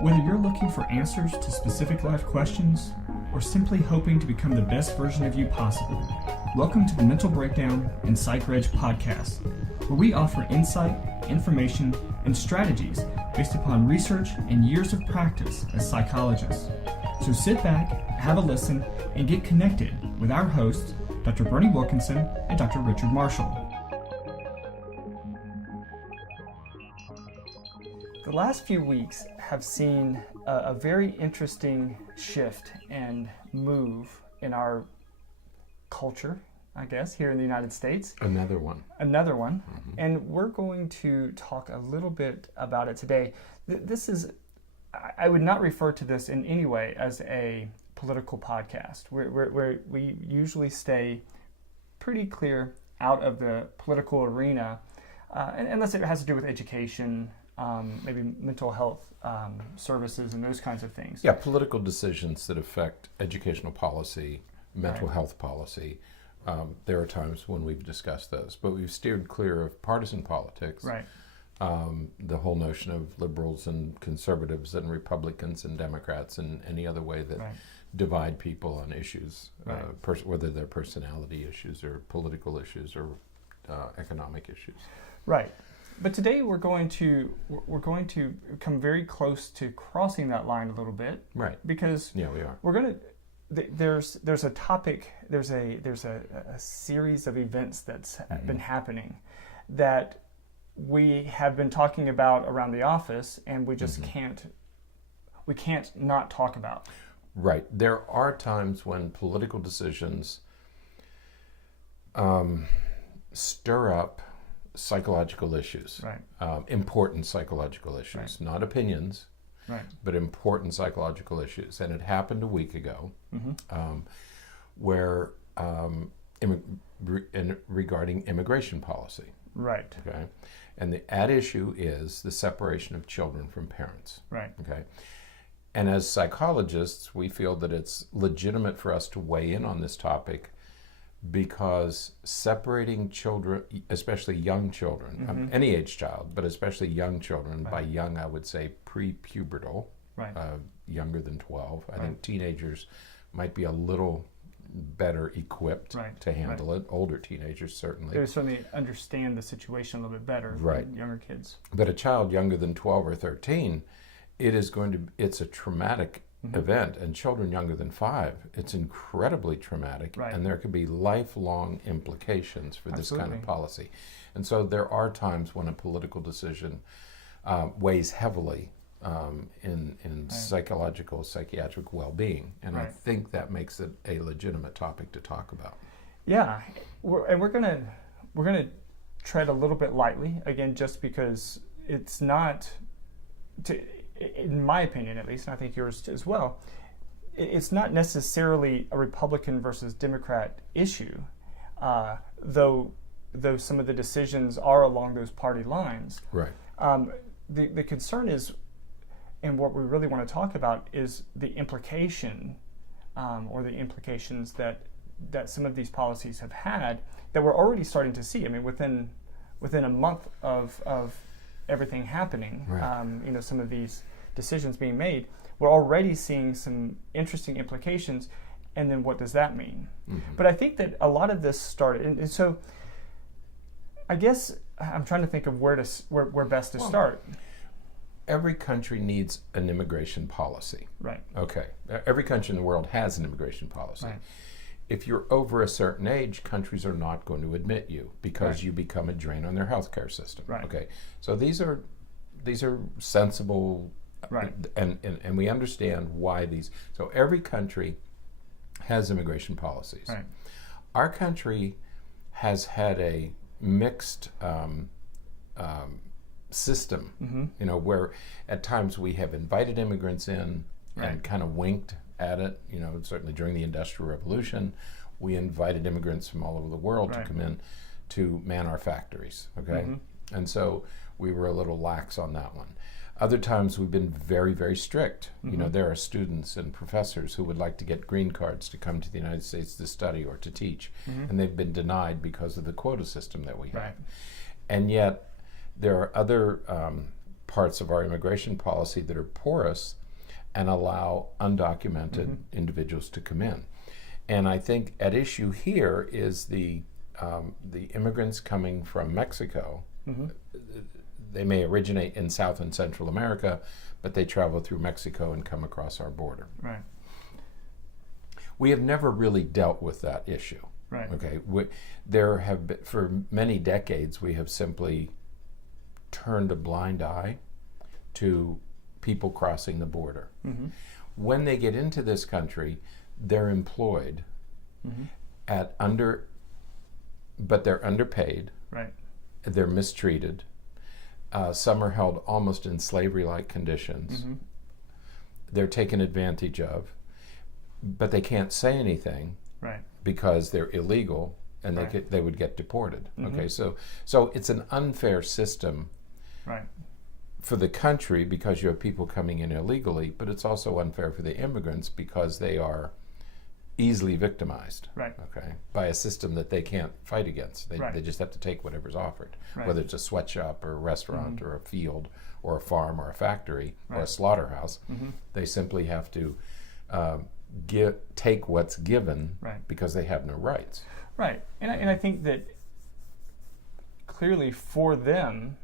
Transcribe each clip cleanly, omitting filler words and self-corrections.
Whether you're looking for answers to specific life questions or simply hoping to become the best version of you possible, welcome to the Mental Breakdown and Psychreg podcast, where we offer insight, information, and strategies based upon research and years of practice as psychologists. So sit back, have a listen, and get connected with our hosts, Dr. Berney Wilkinson and Dr. Richard Marshall. The last few weeks have seen a very interesting shift and move in our culture, I guess, here in the United States. Another one. Mm-hmm. And we're going to talk a little bit about it today. This is, I would not refer to this in any way as a political podcast. We usually stay pretty clear out of the political arena, unless it has to do with education, maybe mental health services and those kinds of things. Yeah, political decisions that affect educational policy, mental health policy. There are times when we've discussed those, but we've steered clear of partisan politics. Right. The whole notion of liberals and conservatives and Republicans and Democrats and any other way that divide people on issues, whether they're personality issues or political issues or economic issues. Right. But today we're going to come very close to crossing that line a little bit. Right. Because we are. We're going to there's a topic, there's a series of events that's been happening that we have been talking about around the office, and we just can't not talk about. Right. There are times when political decisions stir up psychological issues, important psychological issues, not opinions, but important psychological issues. And it happened a week ago, where regarding immigration policy. Right. Okay. And the at issue is the separation of children from parents. Right. Okay. And as psychologists, we feel that it's legitimate for us to weigh in on this topic, because separating children, especially young children, any age child, but especially young children, by young I would say pre-pubertal, younger than 12. I think teenagers might be a little better equipped to handle it. Older teenagers certainly. They certainly understand the situation a little bit better than younger kids. But a child younger than 12 or 13, it's a traumatic event, and children younger than 5, it's incredibly traumatic, and there could be lifelong implications for this kind of policy. And so there are times when a political decision weighs heavily in psychological, psychiatric well-being, and I think that makes it a legitimate topic to talk about. Yeah, we're gonna tread a little bit lightly again, just because it's not in my opinion at least, and I think yours as well, it's not necessarily a Republican versus Democrat issue, though some of the decisions are along those party lines. Right. The concern is, and what we really want to talk about, is the implication, or the implications that some of these policies have had that we're already starting to see. I mean, within a month of everything happening, some of these decisions being made, we're already seeing some interesting implications. And then what does that mean? But I think that a lot of this started, and so I guess I'm trying to think of where best to start. Every country needs an immigration policy. Right. Okay. Every country in the world has an immigration policy. Right. If you're over a certain age, countries are not going to admit you because you become a drain on their healthcare system. Right. Okay. So these are sensible, and we understand why these. So every country has immigration policies. Right. Our country has had a mixed system, where at times we have invited immigrants in and kind of winked at it. Certainly during the Industrial Revolution, we invited immigrants from all over the world to come in to man our factories, and so we were a little lax on that one. Other times we've been very, very strict. There are students and professors who would like to get green cards to come to the United States to study or to teach, and they've been denied because of the quota system that we have. And yet there are other parts of our immigration policy that are porous and allow undocumented individuals to come in. And I think at issue here is the immigrants coming from Mexico. They may originate in South and Central America, but they travel through Mexico and come across our border. Right. We have never really dealt with that issue. Right. Okay. There have been, for many decades, we have simply turned a blind eye to people crossing the border. When they get into this country, they're employed but they're underpaid. Right. They're mistreated. Some are held almost in slavery-like conditions. They're taken advantage of, but they can't say anything because they're illegal, and they would get deported. Okay, so it's an unfair system for the country because you have people coming in illegally, but it's also unfair for the immigrants because they are easily victimized, okay, by a system that they can't fight against. They just have to take whatever's offered, whether it's a sweatshop or a restaurant or a field or a farm or a factory or a slaughterhouse. They simply have to take what's given because they have no rights. Right, and I think that clearly for them,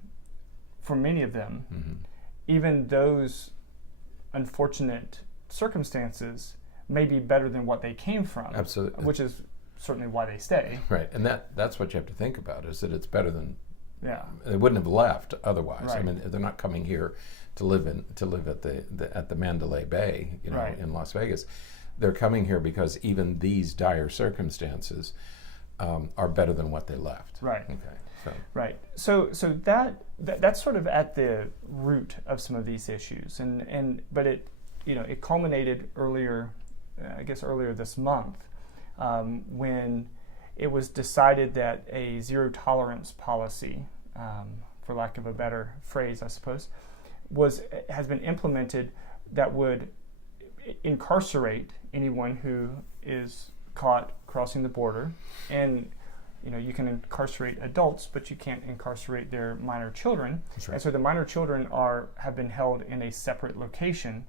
for many of them, even those unfortunate circumstances may be better than what they came from. Absolutely. Which is certainly why they stay. Right, and that's what you have to think about, is that it's better than, they wouldn't have left otherwise. I mean, they're not coming here to live at the Mandalay Bay, in Las Vegas. They're coming here because even these dire circumstances are better than what they left. Right. Okay. Right. So that's sort of at the root of some of these issues, but it culminated earlier this month when it was decided that a zero tolerance policy, for lack of a better phrase, I suppose, has been implemented that would incarcerate anyone who is caught crossing the border. And you can incarcerate adults, but you can't incarcerate their minor children. That's right. And so the minor children have been held in a separate location,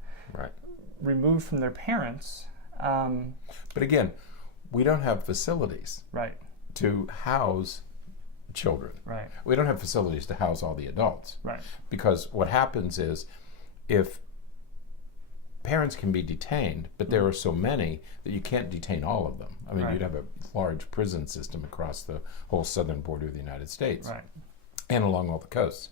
removed from their parents. But again, we don't have facilities to house children. Right. We don't have facilities to house all the adults. Right. Because what happens is, if parents can be detained, but there are so many that you can't detain all of them. I mean, you'd have a large prison system across the whole southern border of the United States and along all the coasts.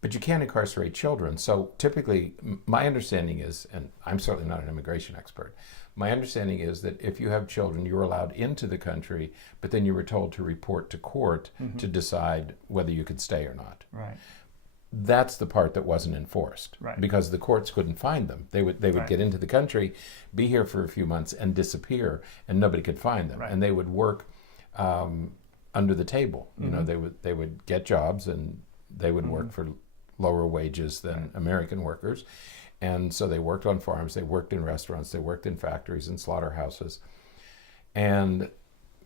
But you can't incarcerate children. So typically, my understanding is, and I'm certainly not an immigration expert, my understanding is that if you have children, you're allowed into the country, but then you were told to report to court to decide whether you could stay or not. Right. That's the part that wasn't enforced because the courts couldn't find them. They would get into the country, be here for a few months, and disappear, and nobody could find them. And they would work under the table. They would get jobs, and they would work for lower wages than American workers. And so they worked on farms, they worked in restaurants, they worked in factories and slaughterhouses. And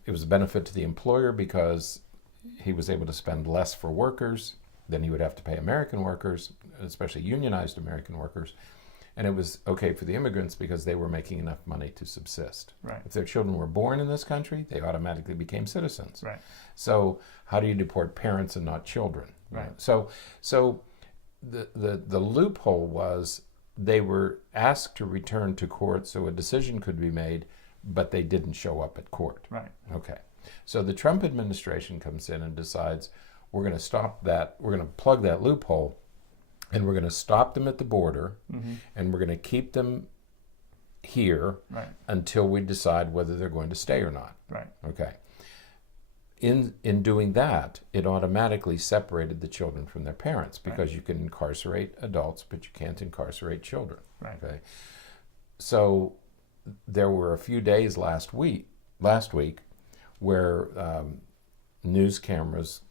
it was a benefit to the employer because he was able to spend less for workers than he would have to pay American workers, especially unionized American workers. And it was okay for the immigrants because they were making enough money to subsist. Right. If their children were born in this country, they automatically became citizens. Right. So how do you deport parents and not children? Right. So the loophole was they were asked to return to court so a decision could be made, but they didn't show up at court. Right. Okay. So the Trump administration comes in and decides, we're going to stop that, we're going to plug that loophole, and we're going to stop them at the border, and we're going to keep them here until we decide whether they're going to stay or not. Right. Okay. In doing that, it automatically separated the children from their parents because you can incarcerate adults, but you can't incarcerate children. Right. Okay. So there were a few days last week where news cameras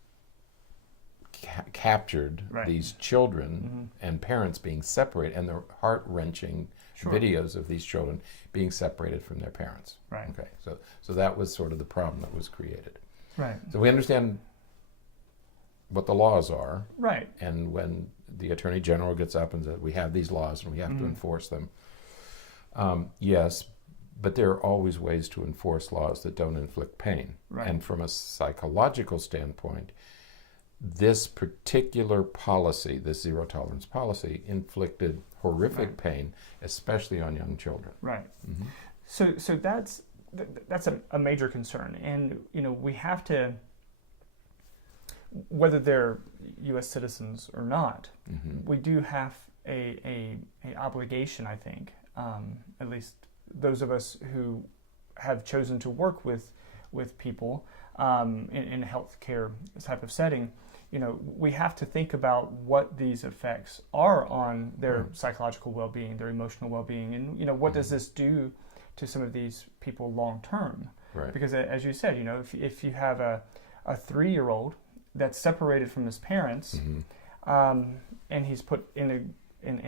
captured these children and parents being separated, and the heart-wrenching videos of these children being separated from their parents. Right. Okay. So that was sort of the problem that was created. Right. So we understand what the laws are. Right. And when the Attorney General gets up and says, we have these laws and we have to enforce them. Yes, but there are always ways to enforce laws that don't inflict pain. Right. And from a psychological standpoint, this particular policy, this zero tolerance policy, inflicted horrific pain, especially on young children. Right. So that's a major concern, and we have to, whether they're U.S. citizens or not, we do have a obligation, I think, at least those of us who have chosen to work with people in a healthcare type of setting. We have to think about what these effects are on their psychological well-being, their emotional well-being, and what does this do to some of these people long term? Right. Because as you said, if you have a 3-year-old that's separated from his parents, and he's put in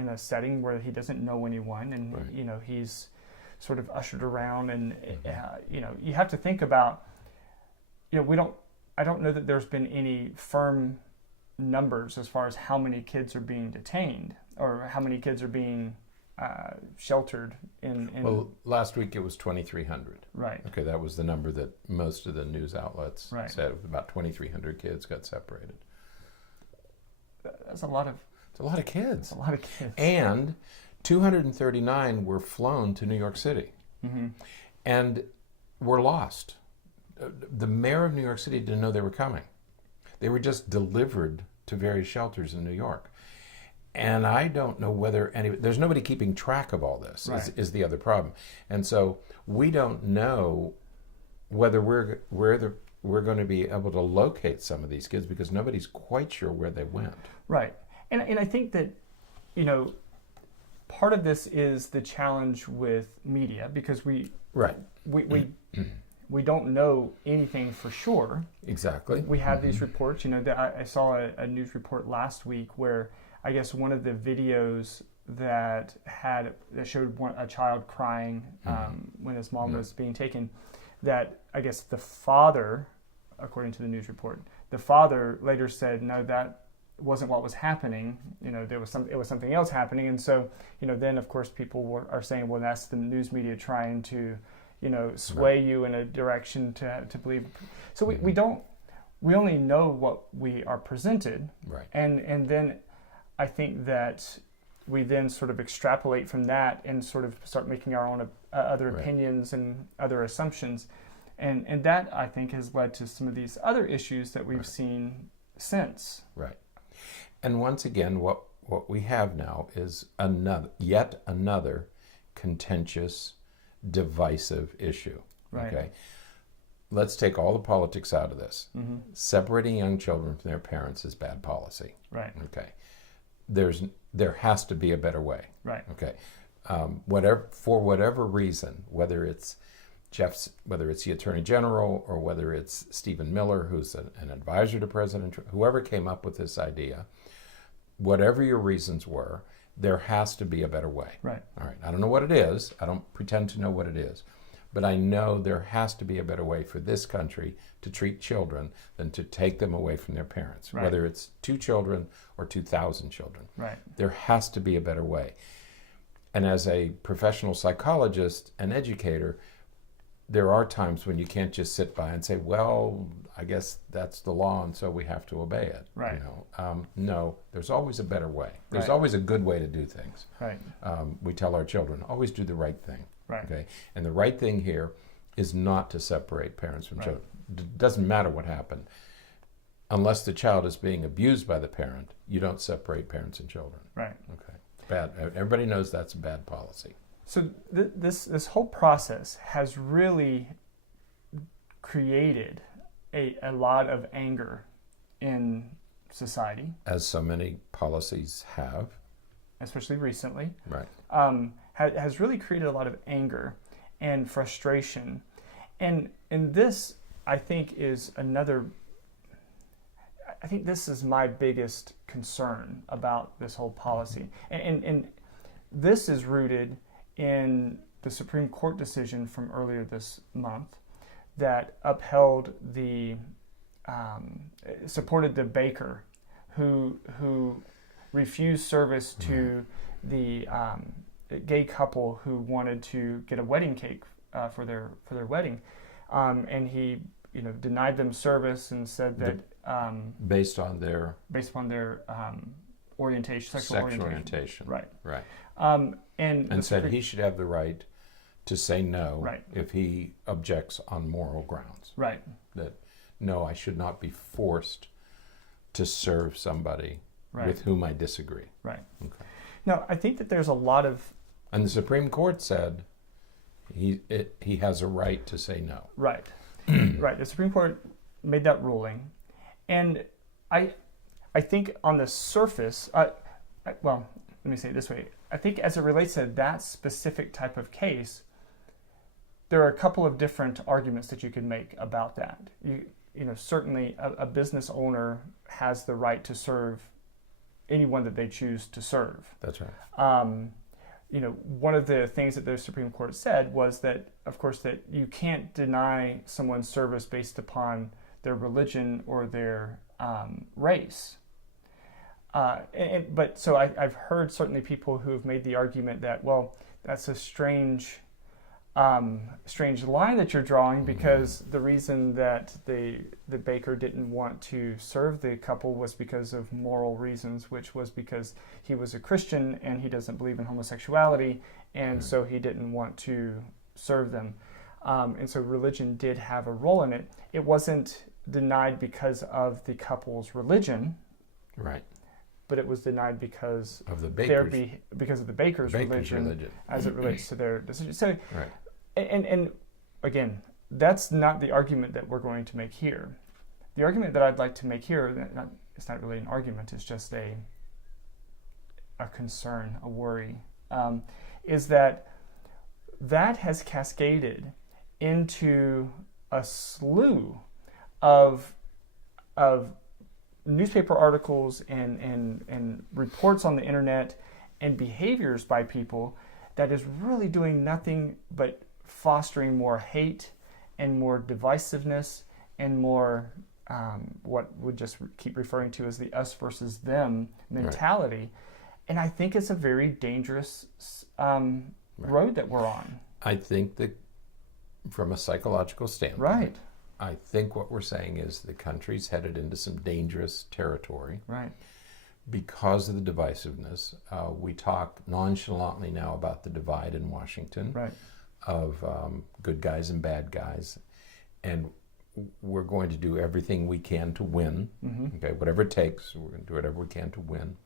a setting where he doesn't know anyone, and he's sort of ushered around, and you have to think about, I don't know that there's been any firm numbers as far as how many kids are being detained or how many kids are being sheltered in. Well, last week it was 2,300. Right. Okay, that was the number that most of the news outlets Right. said. About 2,300 kids got separated. That's a lot of. It's a lot of kids. That's a lot of kids. And 239 were flown to New York City, and were lost. The mayor of New York City didn't know they were coming. They were just delivered to various shelters in New York. And I don't know whether there's nobody keeping track of all this, is the other problem. And so we don't know whether we're going to be able to locate some of these kids, because nobody's quite sure where they went. Right. And I think that, part of this is the challenge with media, because we don't know anything for sure. Exactly. We have these reports. I saw a news report last week where I guess one of the videos that showed a child crying when his mom was being taken, that I guess the father, according to the news report, the father later said, no, that wasn't what was happening. It was something else happening. And so, then of course people are saying, well, that's the news media trying to sway you in a direction to believe. So we only know what we are presented. Right. And then I think that we then sort of extrapolate from that and sort of start making our own other opinions and other assumptions. And that, I think, has led to some of these other issues that we've seen since. Right. And once again, what we have now is yet another contentious, divisive issue. Right. Okay. Let's take all the politics out of this. Separating young children from their parents is bad policy. Right. Okay. There has to be a better way. Right. Okay. For whatever reason, whether it's the Attorney General, or whether it's Stephen Miller, who's an advisor to President Trump, whoever came up with this idea, whatever your reasons were, there has to be a better way. Right. All right. I don't know what it is. I don't pretend to know what it is. But I know there has to be a better way for this country to treat children than to take them away from their parents, Right. whether it's 2 children or 2,000 children. Right. There has to be a better way. And as a professional psychologist and educator, there are times when you can't just sit by and say, well, I guess that's the law, and so we have to obey it. Right. No, there's always a better way. There's Right. always a good way to do things. Right. We tell our children, always do the right thing. Right. Okay. And the right thing here is not to separate parents from Right. children. It doesn't matter what happened. Unless the child is being abused by the parent, you don't separate parents and children. Right. Okay. It's bad. Everybody knows that's a bad policy. So this whole process has really created a lot of anger in society, As so many policies have. especially recently. Right. Has really created a lot of anger and frustration, and this, I think, is another. I think this is my biggest concern about this whole policy, and this is rooted in the Supreme Court decision from earlier this month that upheld the supported the baker who refused service to the gay couple who wanted to get a wedding cake for their wedding, and he denied them service and said that based on their orientation, sexual orientation. Right. And said he should have the right to say no right. if he objects on moral grounds. Right. That no, I should not be forced to serve somebody right. with whom I disagree. Right. Okay. Now, I think that there's a lot of... And the Supreme Court said he has a right to say no. Right. Right. The Supreme Court made that ruling. And I think on the surface, well, let me say it this way. I think as it relates to that specific type of case, there are a couple of different arguments that you can make about that. Certainly a business owner has the right to serve anyone that they choose to serve. That's right. One of the things that the Supreme Court said was that, of course, that you can't deny someone's service based upon their religion or their race. So I've heard certainly people who've made the argument that, well, that's a strange line that you're drawing, because the reason that the baker didn't want to serve the couple was because of moral reasons, which was because he was a Christian and he doesn't believe in homosexuality, and so he didn't want to serve them. And so religion did have a role in it. It wasn't denied because of the couple's religion, right? But it was denied because of the baker's, baker's religion as it relates to their decision. So, right. And again, that's not the argument that we're going to make here. The argument that I'd like to make here, it's not really an argument, it's just a concern, a worry, is that has cascaded into a slew of newspaper articles and reports on the internet and behaviors by people that is really doing nothing but fostering more hate and more divisiveness and more what we just keep referring to as the us versus them mentality. Right. And I think it's a very dangerous road that we're on. I think that from a psychological standpoint, right. I think what we're saying is the country's headed into some dangerous territory. Right. Because of the divisiveness. We talk nonchalantly now about the divide in Washington, right. of good guys and bad guys. And we're going to do everything we can to win. Mm-hmm. Okay, whatever it takes, we're going to do whatever we can to win.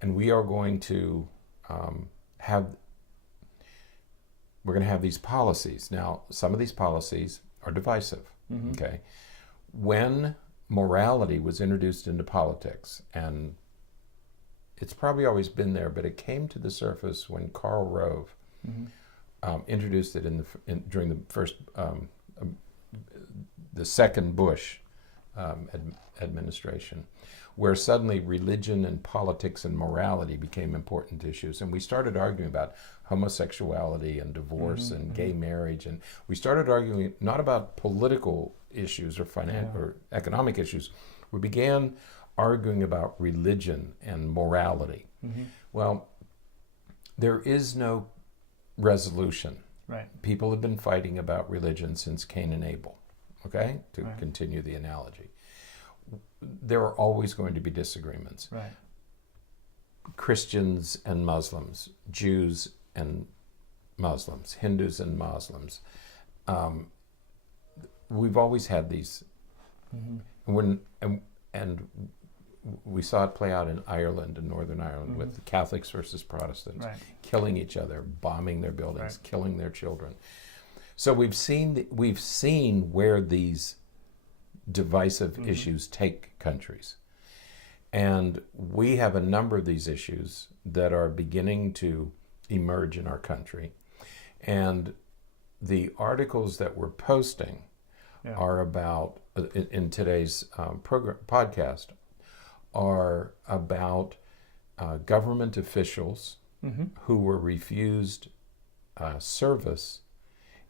And we are going to have these policies. Now, some of these policies are divisive. Mm-hmm. Okay, when morality was introduced into politics, and it's probably always been there, but it came to the surface when Karl Rove introduced it during the first, the second Bush administration, where suddenly religion and politics and morality became important issues, and we started arguing about homosexuality and divorce and gay marriage, and we started arguing not about political issues or financial or economic issues. We began arguing about religion and morality. Mm-hmm. Well, there is no resolution. Right. People have been fighting about religion since Cain and Abel, okay? To continue the analogy. There are always going to be disagreements. Right. Christians and Muslims, Jews and Muslims, Hindus and Muslims. We've always had these. Mm-hmm. And we saw it play out in Ireland, in Northern Ireland, with the Catholics versus Protestants, killing each other, bombing their buildings, killing their children. So we've seen where these divisive issues take countries. And we have a number of these issues that are beginning to emerge in our country. And the articles that we're posting are about, in today's podcast, are about government officials who were refused service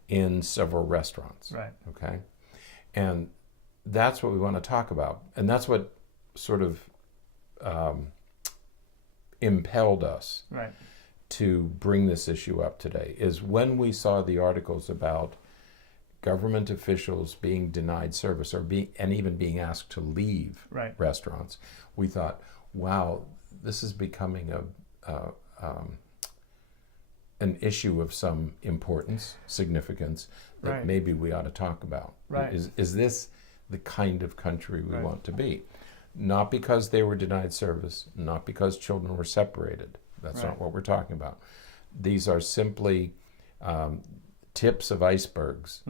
in several restaurants. Right. Okay, and that's what we want to talk about. And that's what sort of impelled us to bring this issue up today, is when we saw the articles about government officials being denied service and even being asked to leave restaurants, we thought, wow, this is becoming an issue of some importance, significance that maybe we ought to talk about. Is this the kind of country we want to be? Not because they were denied service, not because children were separated. That's not what we're talking about. These are simply tips of icebergs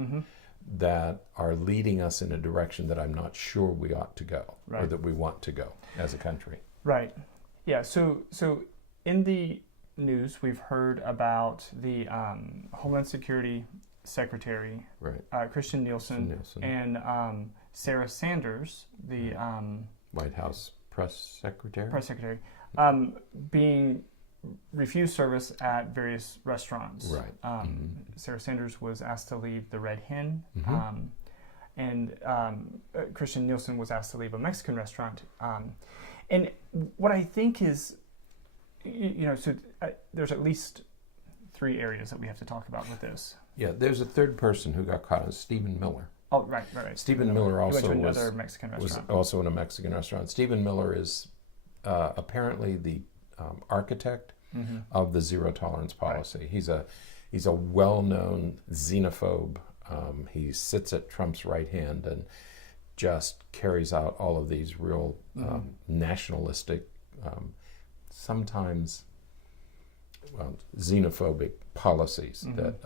that are leading us in a direction that I'm not sure we ought to go, or that we want to go as a country. Right. Yeah. So in the news, we've heard about the Homeland Security Secretary, Christian Nielsen, and Sarah Sanders, the White House press secretary, being refused service at various restaurants. Sarah Sanders was asked to leave the Red Hen, and Christian Nielsen was asked to leave a Mexican restaurant. And what I think is, there's at least 3 areas that we have to talk about with this. Yeah, there's a third person who got caught, is Stephen Miller. Oh, right. Stephen Miller also was also in a Mexican restaurant. Stephen Miller is apparently the architect of the zero tolerance policy. He's a well-known xenophobe. He sits at Trump's right hand and just carries out all of these real nationalistic, sometimes xenophobic policies that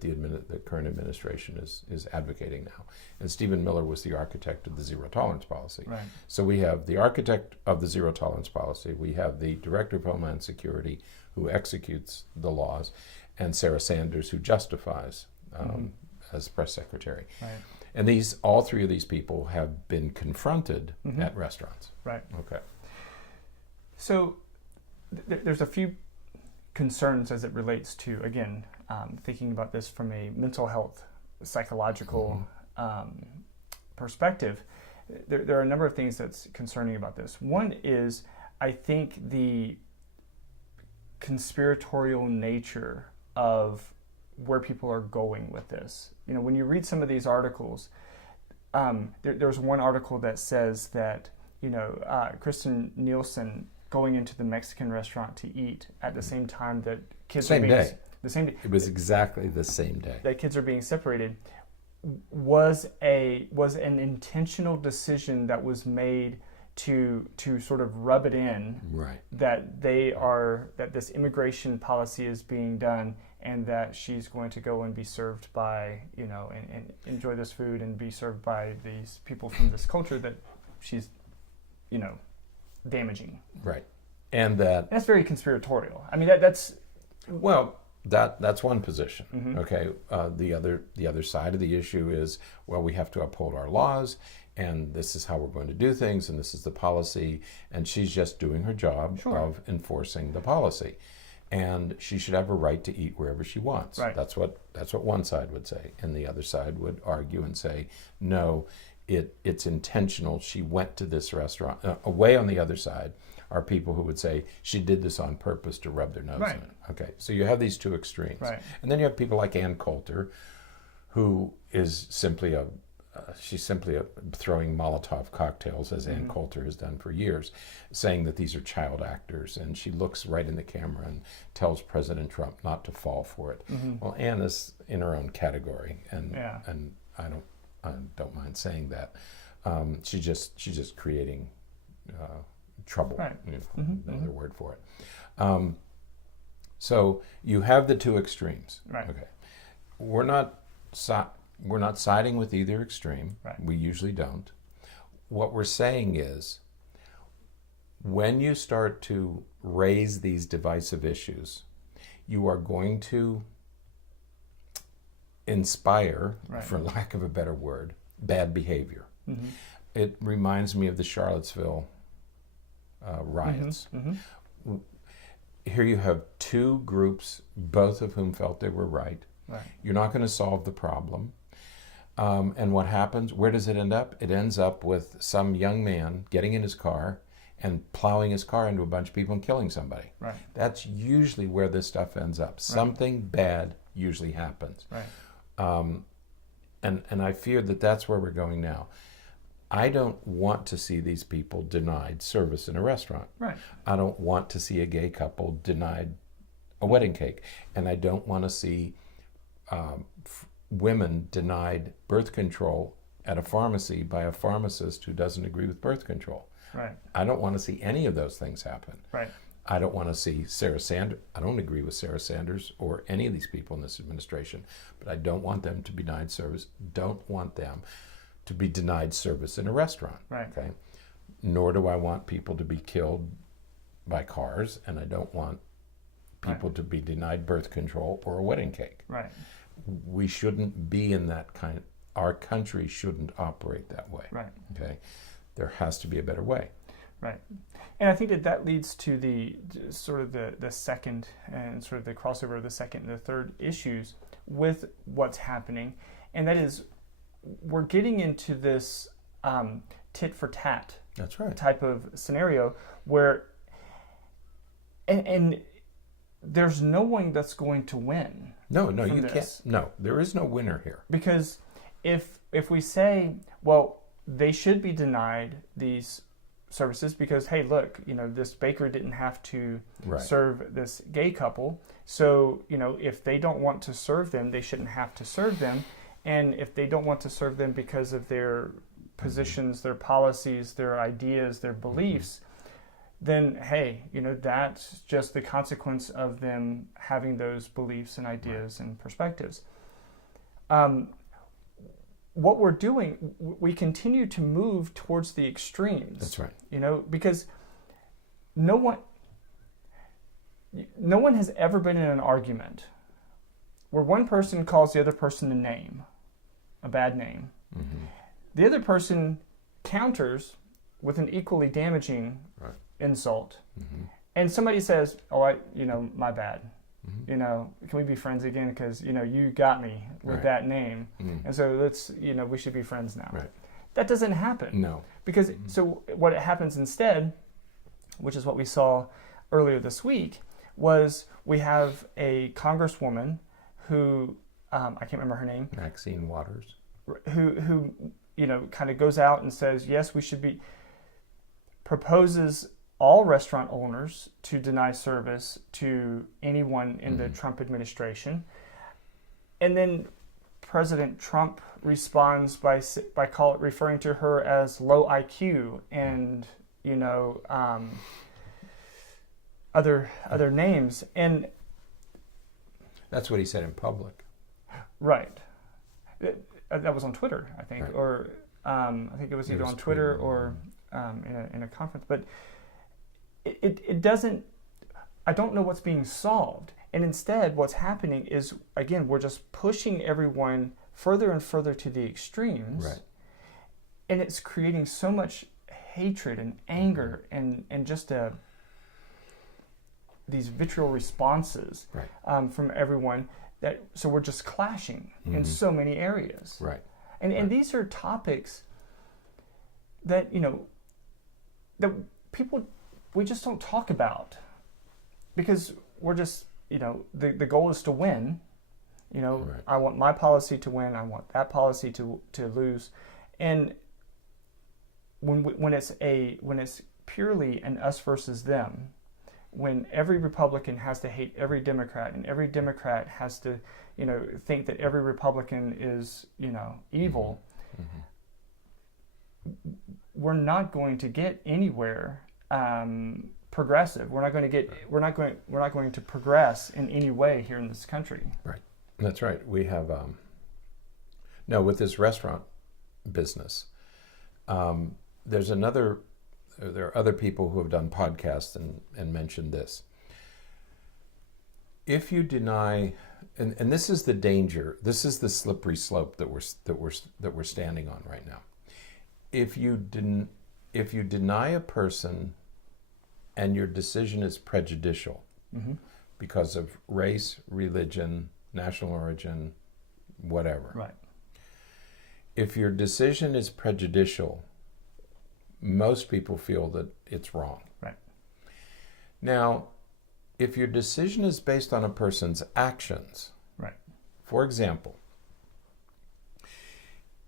the current administration is advocating now. And Stephen Miller was the architect of the zero tolerance policy. So we have the architect of the zero tolerance policy, we have the director of Homeland Security who executes the laws, and Sarah Sanders who justifies as press secretary. And all 3 of these people have been confronted at restaurants. Okay. So there's a few concerns as it relates to, again, thinking about this from a mental health, psychological perspective. There are a number of things that's concerning about this. One is, I think, the conspiratorial nature of where people are going with this. When you read some of these articles, there's one article that says that, Kristen Nielsen going into the Mexican restaurant to eat at the same time that kids same are being... day. The same day. It was exactly the same day. That kids are being separated was an intentional decision that was made to sort of rub it in that that this immigration policy is being done, and that she's going to go and be served by, and enjoy this food and be served by these people from this culture that she's, damaging. And that's very conspiratorial. I mean, that's... Well, that's one position. Okay. The other side of the issue is, well, we have to uphold our laws, and this is how we're going to do things, and this is the policy, and she's just doing her job of enforcing the policy, and she should have a right to eat wherever she wants. That's what one side would say, and the other side would argue and say, no, it's intentional. She went to this restaurant. Away on the other side are people who would say she did this on purpose to rub their nose in it. Okay, so you have these 2 extremes. And then you have people like Ann Coulter, who is simply throwing Molotov cocktails, as Ann Coulter has done for years, saying that these are child actors, and she looks right in the camera and tells President Trump not to fall for it. Well, Ann is in her own category, and I don't mind saying that. She's just creating trouble. Another word for it. So you have the 2 extremes. Okay. We're not siding with either extreme. We usually don't. What we're saying is, when you start to raise these divisive issues, you are going to inspire, for lack of a better word, bad behavior. It reminds me of the Charlottesville riots. Here you have 2 groups, both of whom felt they were right. You're not going to solve the problem. And what happens? Where does it end up? It ends up with some young man getting in his car and plowing his car into a bunch of people and killing somebody. Right. That's usually where this stuff ends up. Right. Something bad usually happens. Right. And I fear that that's where we're going now. I don't want to see these people denied service in a restaurant. Right. I don't want to see a gay couple denied a wedding cake. And I don't want to see women denied birth control at a pharmacy by a pharmacist who doesn't agree with birth control. Right. I don't want to see any of those things happen. Right. I don't want to see Sarah Sanders. I don't agree with Sarah Sanders or any of these people in this administration, but I don't want them to be denied service. Don't want them to be denied service in a restaurant. Right. Okay. Nor do I want people to be killed by cars, and I don't want people to be denied birth control or a wedding cake. Right. We shouldn't be in that kind. Our country shouldn't operate that way. Right. Okay. There has to be a better way. Right. And I think that leads to the sort of the second and sort of the crossover of the second and the third issues with what's happening, and that is we're getting into this tit for tat. That's right. Type of scenario where and there's no one that's going to win. No, you can't. No, there is no winner here. Because if we say, well, they should be denied these services because, hey, look, this baker didn't have to serve this gay couple. So, if they don't want to serve them, they shouldn't have to serve them. And if they don't want to serve them because of their positions, their policies, their ideas, their beliefs, then, hey, that's just the consequence of them having those beliefs and ideas and perspectives. What we're doing, we continue to move towards the extremes. That's right. Because no one has ever been in an argument where one person calls the other person a bad name. Mm-hmm. The other person counters with an equally damaging insult. Mm-hmm. And somebody says, oh, my bad. Mm-hmm. Can we be friends again? Because, you got me with that name. Mm-hmm. And so let's, we should be friends now. Right. That doesn't happen. No. Because, so what happens instead, which is what we saw earlier this week, was we have a congresswoman who, I can't remember her name. Maxine Waters. Who kind of goes out and says, yes, we should be, proposes all restaurant owners to deny service to anyone in the Trump administration. And then President Trump responds by referring to her as low IQ and, other names. And that's what he said in public. Right. That was on Twitter, I think, or I think it was either on Twitter or in a conference. But it doesn't. I don't know what's being solved, and instead, what's happening is, again, we're just pushing everyone further and further to the extremes, and it's creating so much hatred and anger and just these vitriol responses from everyone. So we're just clashing in so many areas. Right. And these are topics that, that people, we just don't talk about because we're just, the goal is to win. I want my policy to win. I want that policy to lose. And when it's purely an us versus them, when every Republican has to hate every Democrat and every Democrat has to, think that every Republican is, evil, we're not going to get anywhere progressive. We're not going to progress in any way here in this country. Right. That's right. We have with this restaurant business, there are other people who have done podcasts and mentioned this. If you deny, and this is the danger, this is the slippery slope that we're standing on right now. If you deny a person and your decision is prejudicial because of race, religion, national origin, whatever. Right. If your decision is prejudicial, most people feel that it's wrong. Right. Now, if your decision is based on a person's actions, right. For example,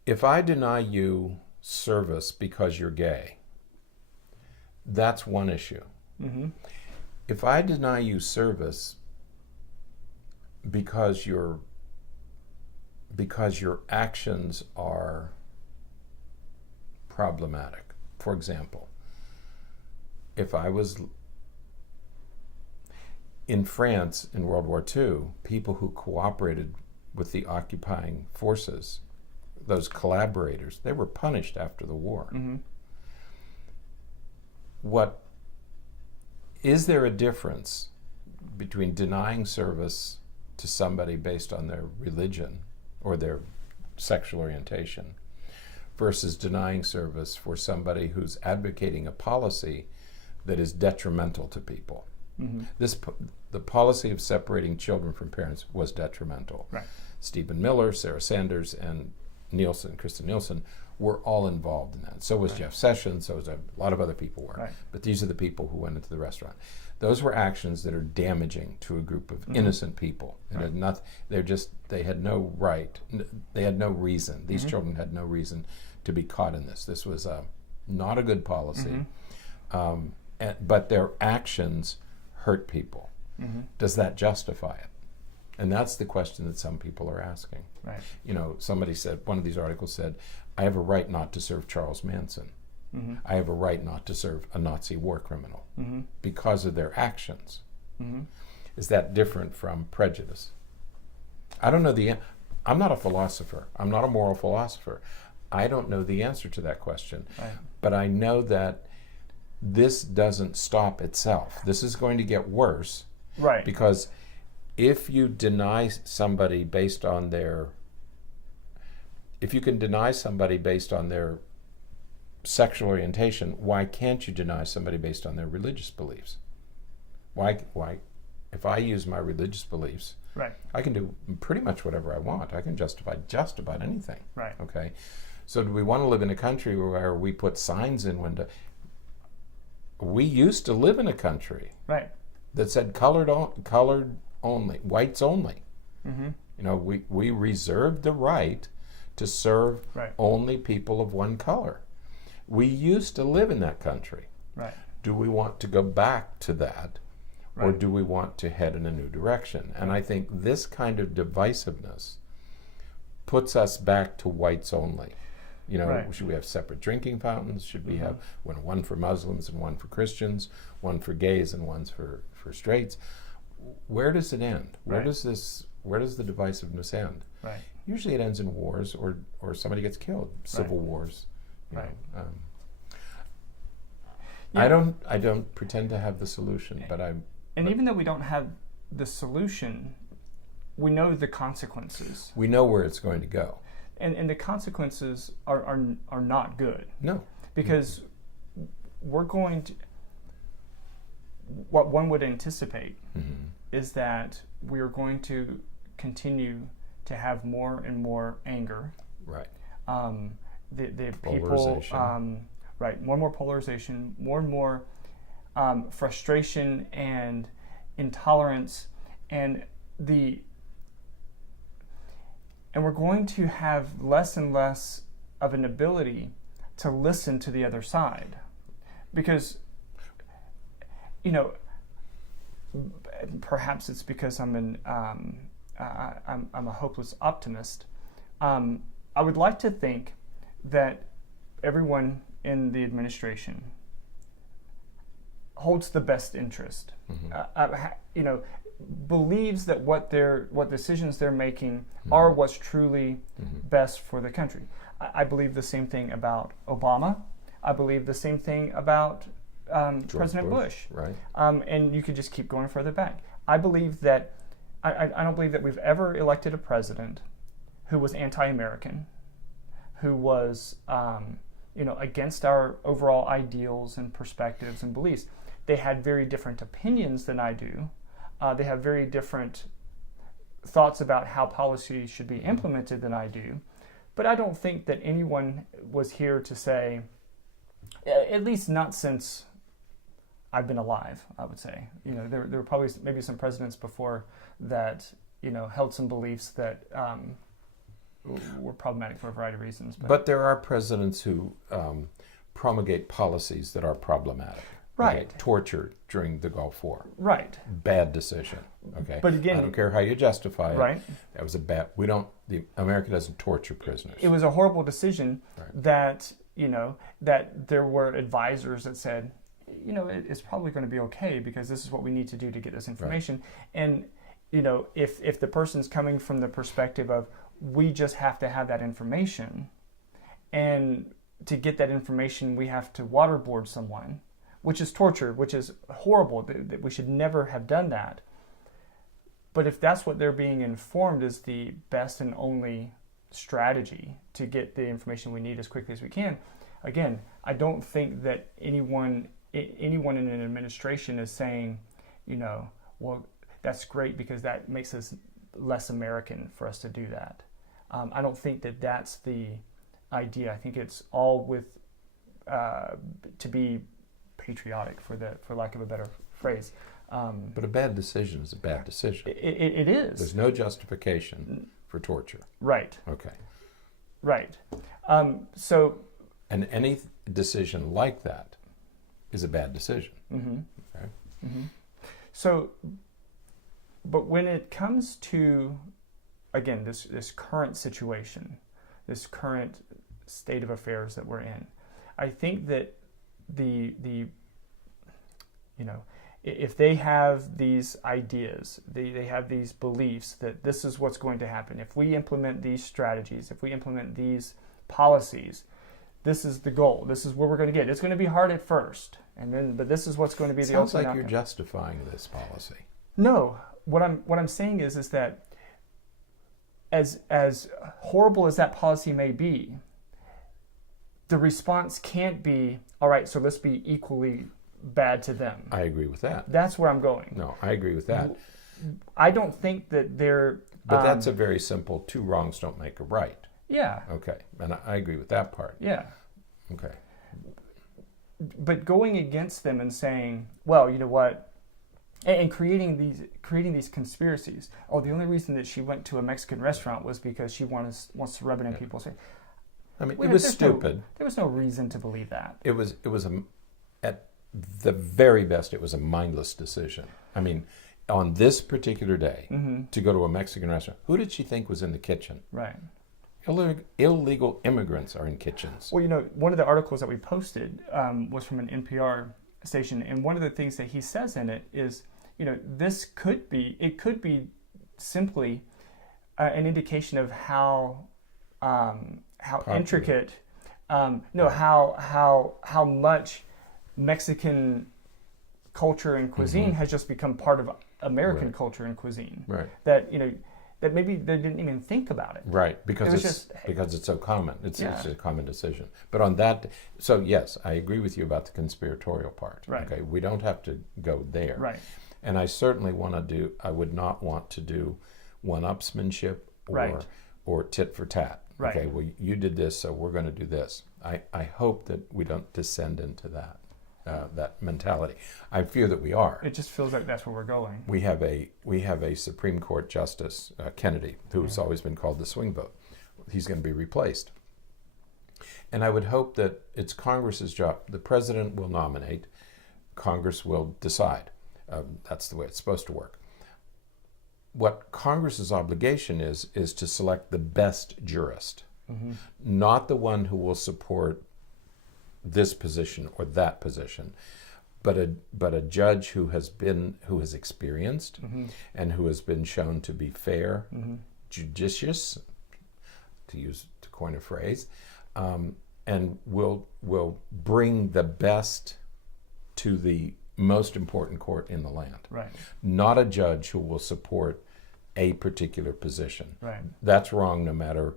if I deny you service because you're gay, that's one issue. Mm-hmm. If I deny you service because your actions are problematic, for example, if I was in France in World War II, people who cooperated with the occupying forces, those collaborators, they were punished after the war. Mm-hmm. Is there a difference between denying service to somebody based on their religion or their sexual orientation versus denying service for somebody who's advocating a policy that is detrimental to people? Mm-hmm. The policy of separating children from parents was detrimental. Right. Stephen Miller, Sarah Sanders, and Kristen Nielsen were all involved in that. So was right. Jeff Sessions, so was a lot of other people were. Right. But these are the people who went into the restaurant. Those were actions that are damaging to a group of mm-hmm. innocent people. It right. had they had no right, they had no reason. These mm-hmm. children had no reason to be caught in this. This was not a good policy, mm-hmm. But their actions hurt people. Mm-hmm. Does that justify it? And that's the question that some people are asking. Right. Somebody said, one of these articles said, I have a right not to serve Charles Manson. Mm-hmm. I have a right not to serve a Nazi war criminal mm-hmm. because of their actions. Mm-hmm. Is that different from prejudice? I don't know I'm not a philosopher. I'm not a moral philosopher. I don't know the answer to that question. Right. But I know that this doesn't stop itself. This is going to get worse. Right. Because if you deny somebody based on their sexual orientation, why can't you deny somebody based on their religious beliefs? Why if I use my religious beliefs, right. I can do pretty much whatever I want. I can justify just about anything. Right. Okay. So do we want to live in a country where we put signs in window? We used to live in a country right. that said colored only, whites only. Mm-hmm. We reserved the right to serve right. only people of one color. We used to live in that country. Right. Do we want to go back to that, or right. do we want to head in a new direction? And I think this kind of divisiveness puts us back to whites only. Right. Should we have separate drinking fountains? Should we mm-hmm. have one for Muslims and one for Christians, one for gays and one for straights? Where does it end? Where right. does the divisiveness end? Right. Usually it ends in wars or somebody gets killed, civil right. wars. Right. Yeah. I don't pretend to have the solution, but even though we don't have the solution, we know the consequences. We know where it's going to go. And the consequences are not good. No. Because we're going to, what one would anticipate mm-hmm. is that we are going to continue to have more and more anger. Right. The Polarization. people, right, more and more polarization, more and more frustration and intolerance, and we're going to have less and less of an ability to listen to the other side, because perhaps it's because I'm a hopeless optimist. I would like to think that everyone in the administration holds the best interest, mm-hmm. Believes that what decisions they're making mm-hmm. are what's truly mm-hmm. best for the country. I believe the same thing about Obama. I believe the same thing about President Bush. Right. And you could just keep going further back. I believe that I don't believe that we've ever elected a president who was anti-American, who was against our overall ideals and perspectives and beliefs. They had very different opinions than I do. They have very different thoughts about how policy should be implemented than I do. But I don't think that anyone was here to say, at least not since I've been alive, I would say. There were probably maybe some presidents before that, held some beliefs that were problematic for a variety of reasons. But there are presidents who promulgate policies that are problematic. Right. Okay? Torture during the Gulf War. Right. Bad decision. Okay. But again, I don't care how you justify it. Right. That was America doesn't torture prisoners. It was a horrible decision. Right. That that there were advisors that said, it's probably going to be okay because this is what we need to do to get this information. Right. And if the person's coming from the perspective of we just have to have that information, and to get that information we have to waterboard someone, which is torture, which is horrible, that we should never have done that. But if that's what they're being informed is the best and only strategy to get the information we need as quickly as we can, again, I don't think that anyone in an administration is saying, well, that's great because that makes us less American for us to do that. I don't think that that's the idea. I think it's all with to be patriotic, for lack of a better phrase. But a bad decision is a bad decision. It is. There's no justification for torture. Right. Okay. Right. And any decision like that is a bad decision. Mm-hmm. Okay. Mm-hmm. So, but when it comes to, again, this current situation, this current state of affairs that we're in, I think that if they have these ideas, they have these beliefs that this is what's going to happen. If we implement these strategies, if we implement these policies, this is the goal. This is where we're going to get. It's going to be hard at first, but this is what's going to be the ultimate outcome. Sounds like you're justifying this policy. No, what I'm saying is that as horrible as that policy may be, the response can't be, all right, so let's be equally bad to them. I agree with that. That's where I'm going. No, I agree with that. I don't think that they're... But that's a very simple, two wrongs don't make a right. Yeah. Okay, and I agree with that part. Yeah. Okay. But going against them and saying, well, you know what, and creating these conspiracies. Oh, the only reason that she went to a Mexican restaurant was because she wants to rub it in people's face. I mean, it was stupid. There was no reason to believe that. It was at the very best, it was a mindless decision. I mean, on this particular day, to go to a Mexican restaurant, who did she think was in the kitchen? Right. Illegal immigrants are in kitchens. Well, one of the articles that we posted was from an NPR station, and one of the things that he says in it is, this could be simply an indication of how intricate, how much Mexican culture and cuisine has just become part of American culture and cuisine. Right. That maybe they didn't even think about it. Right, because it's so common. It's a common decision. But on that, so yes, I agree with you about the conspiratorial part. Right. Okay, we don't have to go there. Right. And I certainly I would not want to do one-upsmanship or tit for tat. Right. Okay, well, you did this, so we're going to do this. I hope that we don't descend into that mentality. I fear that we are. It just feels like that's where we're going. We have a Supreme Court Justice, Kennedy, who's always been called the swing vote. He's going to be replaced. And I would hope that it's Congress's job. The president will nominate. Congress will decide. That's the way it's supposed to work. What Congress's obligation is to select the best jurist, not the one who will support this position or that position, but a judge who has experienced and who has been shown to be fair, judicious, to coin a phrase, and will bring the best to the most important court in the land. Right. Not a judge who will support a particular position. Right. That's wrong no matter,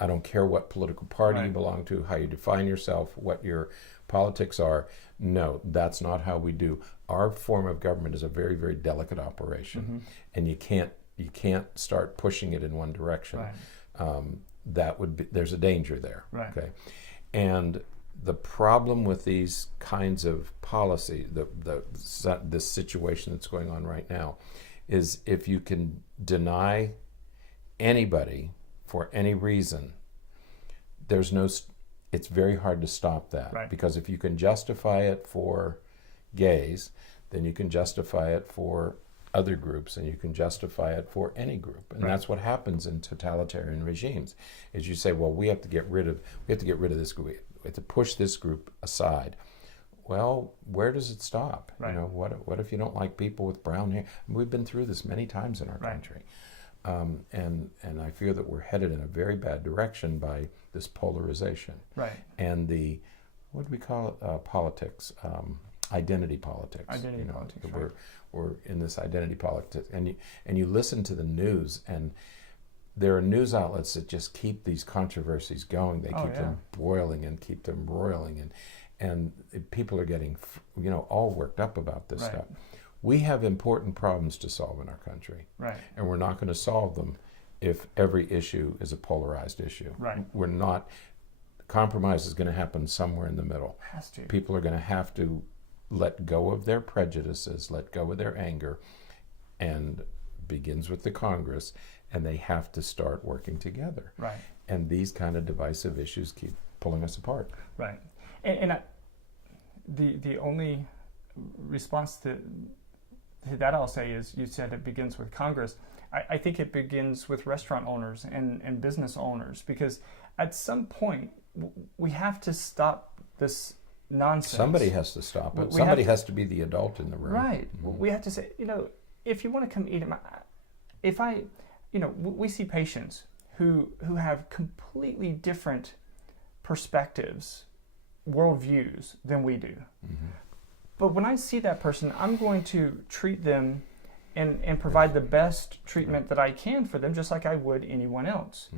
I don't care what political party you belong to, how you define yourself, what your politics are. No, that's not how we do. Our form of government is a very, very delicate operation, and you can't start pushing it in one direction. Right. there's a danger there. Right. Okay, and the problem with these kinds of policy, this situation that's going on right now, is if you can deny anybody for any reason, it's very hard to stop that. Right. Because if you can justify it for gays, then you can justify it for other groups, and you can justify it for any group. And that's what happens in totalitarian regimes, is you say, well, we have to get rid of this group. We have to push this group aside. Well, where does it stop? Right. You know, what if you don't like people with brown hair? We've been through this many times in our country. And I fear that we're headed in a very bad direction by this polarization. Right. And what do we call it? Politics, identity politics. Identity politics. We're in this identity politics, and you listen to the news, and there are news outlets that just keep these controversies going. They keep them boiling and keep them roiling, and people are getting all worked up about this stuff. We have important problems to solve in our country, and we're not going to solve them if every issue is a polarized issue. We're not. Compromise is going to happen somewhere in the middle. Has to. People are going to have to let go of their prejudices, let go of their anger, and begins with the Congress, and they have to start working together. Right. And these kind of divisive issues keep pulling us apart. Right. And the only response to that I'll say is, you said it begins with Congress. I think it begins with restaurant owners and business owners, because at some point we have to stop this nonsense. Somebody has to stop it. Somebody has to be the adult in the room. Right. Mm-hmm. We have to say, if you want to come eat we see patients who have completely different perspectives, worldviews than we do. Mm-hmm. But when I see that person, I'm going to treat them and provide the best treatment that I can for them, just like I would anyone else.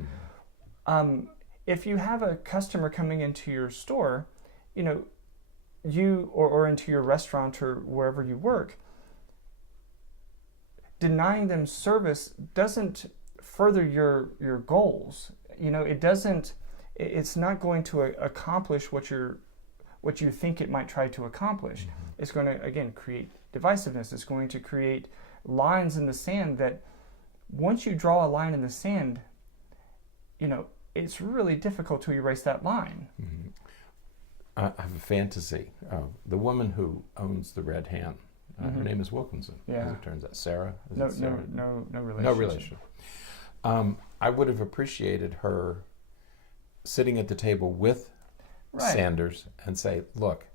Mm-hmm. If you have a customer coming into your store, you or into your restaurant or wherever you work, denying them service doesn't further your goals. It's not going to accomplish what you think it might try to accomplish. Mm-hmm. It's going to, again, create divisiveness. It's going to create lines in the sand that once you draw a line in the sand, it's really difficult to erase that line. Mm-hmm. I have a fantasy. The woman who owns the Red Hand, her name is Wilkinson. Yeah. As it turns out, Sarah. No relationship. No relationship. I would have appreciated her sitting at the table with Sanders and say, "Look,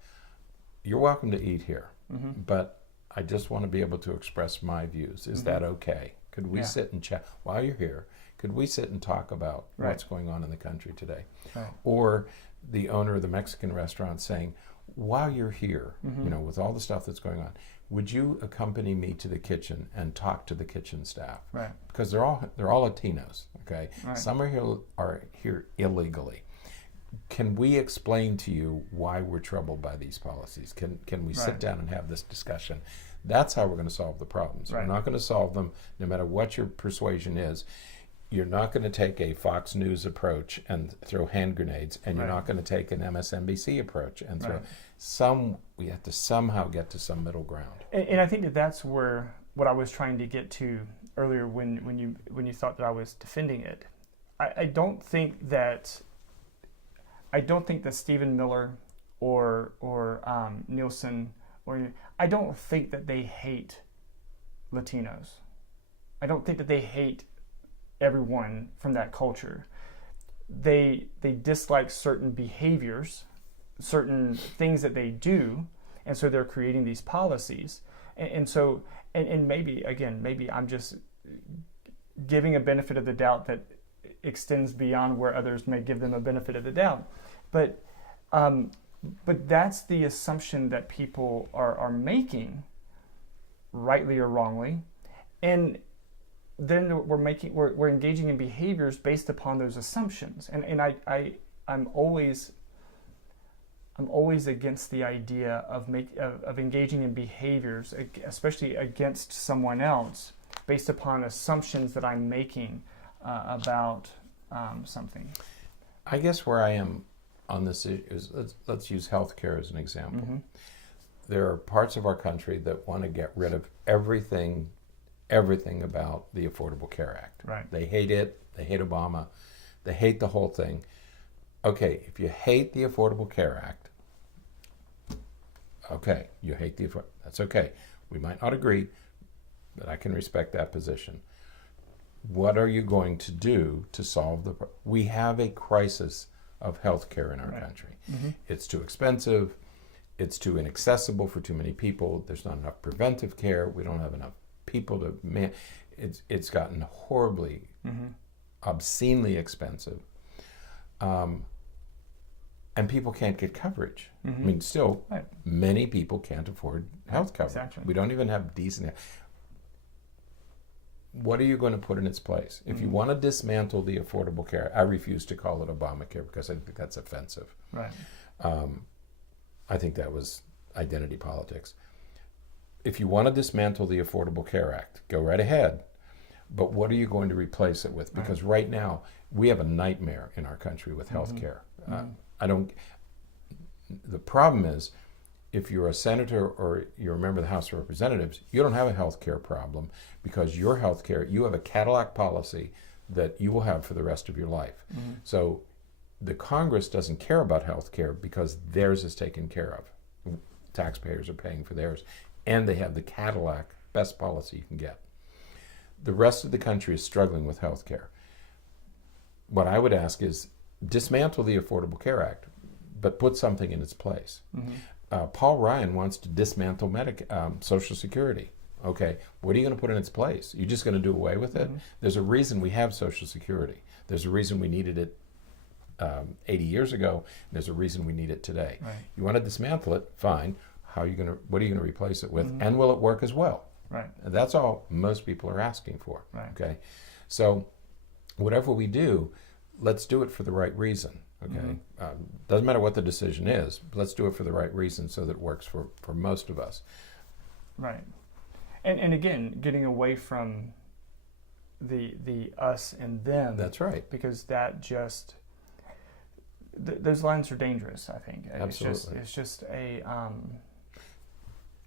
you're welcome to eat here, but I just want to be able to express my views. Is that okay? Could we sit and chat while you're here? Could we sit and talk about what's going on in the country today?" Right. Or the owner of the Mexican restaurant saying, "While you're here, with all the stuff that's going on, would you accompany me to the kitchen and talk to the kitchen staff?" Right. Because they're all Latinos. Okay. Right. Some are here illegally. Can we explain to you why we're troubled by these policies? Can we sit down and have this discussion? That's how we're going to solve the problems. Right. We're not going to solve them no matter what your persuasion is. You're not going to take a Fox News approach and throw hand grenades, and you're not going to take an MSNBC approach and throw we have to somehow get to some middle ground. And I think that's what I was trying to get to earlier when you thought that I was defending it. I don't think that Stephen Miller or Nielsen I don't think that they hate Latinos. I don't think that they hate everyone from that culture. They dislike certain behaviors, certain things that they do, and so they're creating these policies. And maybe I'm just giving a benefit of the doubt that extends beyond where others may give them a benefit of the doubt. But that's the assumption that people are making, rightly or wrongly, and then we're engaging in behaviors based upon those assumptions. And I'm always against the idea of engaging in behaviors, especially against someone else, based upon assumptions that I'm making about something. I guess where I am on this is, let's use healthcare as an example. Mm-hmm. There are parts of our country that want to get rid of everything about the Affordable Care Act. Right. They hate it. They hate Obama. They hate the whole thing. Okay, if you hate the Affordable Care Act, okay, you hate that's okay. We might not agree, but I can respect that position. What are you going to do to solve we have a crisis of health care in our country. Mm-hmm. It's too expensive. It's too inaccessible for too many people. There's not enough preventive care. We don't have enough people to it's gotten horribly, obscenely expensive. And people can't get coverage. Mm-hmm. I mean, still, many people can't afford health coverage. Exactly. We don't even have decent. What are you going to put in its place? If you want to dismantle the Affordable Care, I refuse to call it Obamacare because I think that's offensive. Right. I think that was identity politics. If you want to dismantle the Affordable Care Act, go right ahead. But what are you going to replace it with? Because right now, we have a nightmare in our country with health care. The problem is, if you're a senator or you're a member of the House of Representatives, you don't have a health care problem because your health care, you have a Cadillac policy that you will have for the rest of your life. Mm-hmm. So the Congress doesn't care about health care because theirs is taken care of. Taxpayers are paying for theirs. And they have the Cadillac best policy you can get. The rest of the country is struggling with health care. What I would ask is dismantle the Affordable Care Act, but put something in its place. Mm-hmm. Paul Ryan wants to dismantle Social Security. Okay, what are you going to put in its place? You're just going to do away with it? Mm-hmm. There's a reason we have Social Security. There's a reason we needed it 80 years ago. There's a reason we need it today. Right. You want to dismantle it? Fine. What are you going to replace it with? Mm-hmm. And will it work as well? Right. And that's all most people are asking for. Right. Okay. So whatever we do, let's do it for the right reason. Okay, doesn't matter what the decision is, but let's do it for the right reason so that it works for most of us. Right, and again, getting away from the us and them. That's right. Because that just those lines are dangerous. I think absolutely. It's just a. I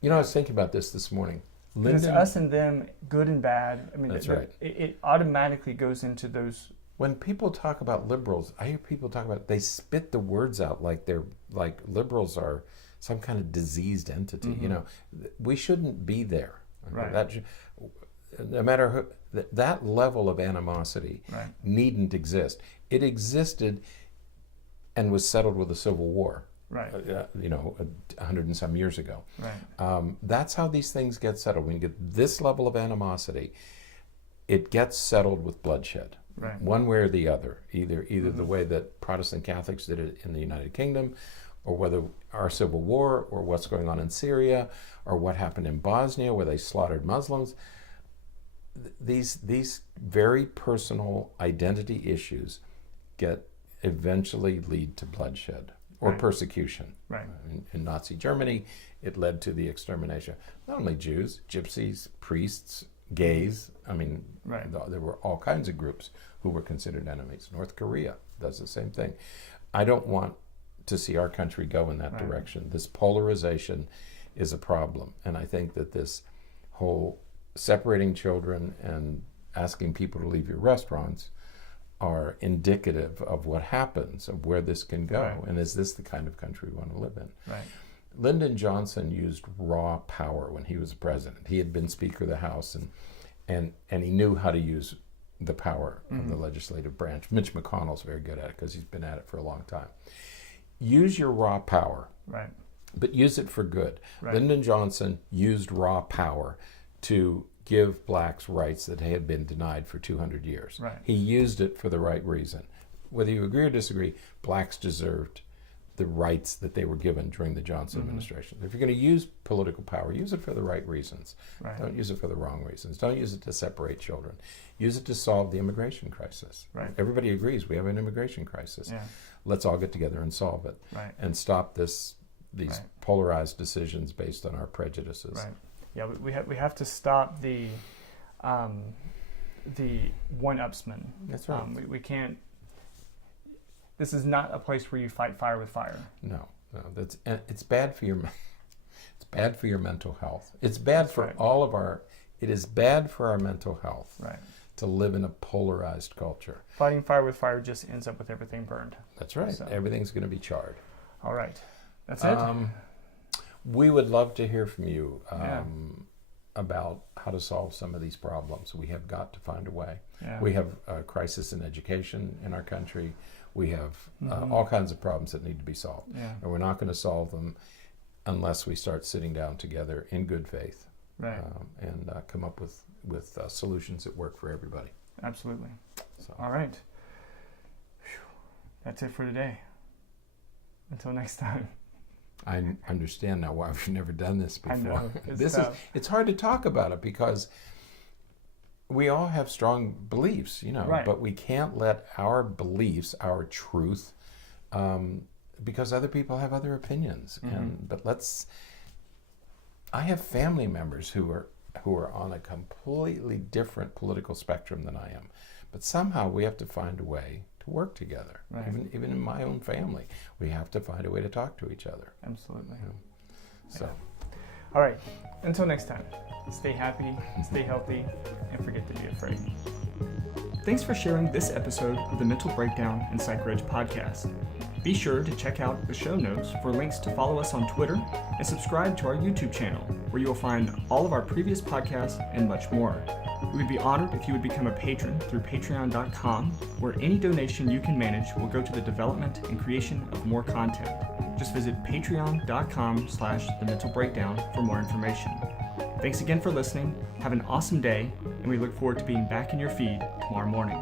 was thinking about this morning. It's us and them, good and bad. I mean, that's right. It automatically goes into those. When people talk about liberals, I hear people talk about, they spit the words out like they're like liberals are some kind of diseased entity. Mm-hmm. We shouldn't be there. Right. No matter who, that level of animosity needn't exist. It existed and was settled with the Civil War. Right. 100 and some years ago. Right. That's how these things get settled. When you get this level of animosity, it gets settled with bloodshed. Right. One way or the other, either the way that Protestant Catholics did it in the United Kingdom, or whether our civil war, or what's going on in Syria, or what happened in Bosnia where they slaughtered Muslims. These very personal identity issues eventually lead to bloodshed or persecution. Right. In Nazi Germany, it led to the extermination not only Jews, gypsies, priests, gays. I mean, there were all kinds of groups who were considered enemies. North Korea does the same thing. I don't want to see our country go in that direction. This polarization is a problem. And I think that this whole separating children and asking people to leave your restaurants are indicative of what happens, of where this can go. Right. And is this the kind of country we want to live in? Right. Lyndon Johnson used raw power when he was president. He had been Speaker of the House, and he knew how to use the power of the legislative branch. Mitch McConnell's very good at it because he's been at it for a long time. Use your raw power, but use it for good. Right. Lyndon Johnson used raw power to give blacks rights that had been denied for 200 years. Right. He used it for the right reason. Whether you agree or disagree, blacks deserved the rights that they were given during the Johnson administration. If you're going to use political power, use it for the right reasons. Right. Don't use it for the wrong reasons. Don't use it to separate children. Use it to solve the immigration crisis. Right. Everybody agrees we have an immigration crisis. Yeah. Let's all get together and solve it. Right. And stop these polarized decisions based on our prejudices. Right. Yeah, we have to stop the one-upsman. That's right. We can't This is not a place where you fight fire with fire. No, and it's bad for your it's bad for your mental health. It's bad for all of our. It is bad for our mental health. Right. To live in a polarized culture. Fighting fire with fire just ends up with everything burned. That's right. So. Everything's going to be charred. All right. That's it. We would love to hear from you about how to solve some of these problems. We have got to find a way. Yeah. We have a crisis in education in our country. We have all kinds of problems that need to be solved. Yeah. And we're not going to solve them unless we start sitting down together in good faith. Right. And come up with solutions that work for everybody. Absolutely. So. All right. Whew. That's it for today. Until next time. I understand now why we've never done this before. I know. It's hard to talk about it because we all have strong beliefs, but we can't let our beliefs, our truth, because other people have other opinions. I have family members who are on a completely different political spectrum than I am. But somehow we have to find a way to work together. Right. Even in my own family, we have to find a way to talk to each other. Absolutely. So, all right. Until next time, stay happy, stay healthy, and forget to be afraid. Thanks for sharing this episode of the Mental Breakdown and Psychreg podcast. Be sure to check out the show notes for links to follow us on Twitter and subscribe to our YouTube channel, where you will find all of our previous podcasts and much more. We would be honored if you would become a patron through patron.com, where any donation you can manage will go to the development and creation of more content. Just visit patreon.com/thementalbreakdown for more information. Thanks again for listening. Have an awesome day, and we look forward to being back in your feed tomorrow morning.